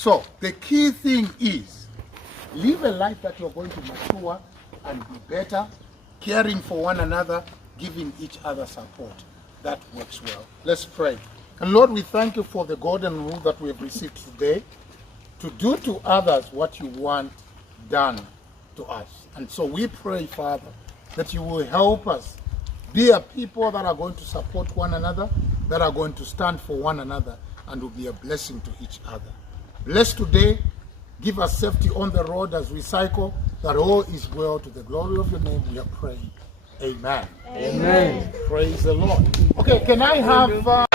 So the key thing is live a life that you're going to mature and be better, caring for one another, giving each other support. That works well. Let's pray. And Lord, we thank you for the golden rule that we have received today, to do to others what you want done to us. And so we pray, Father, that you will help us be a people that are going to support one another, that are going to stand for one another, and will be a blessing to each other. Bless today. Give us safety on the road as we cycle, that all is well. To the glory of your name we are praying. Amen. Amen. Praise the Lord. Okay, can I have...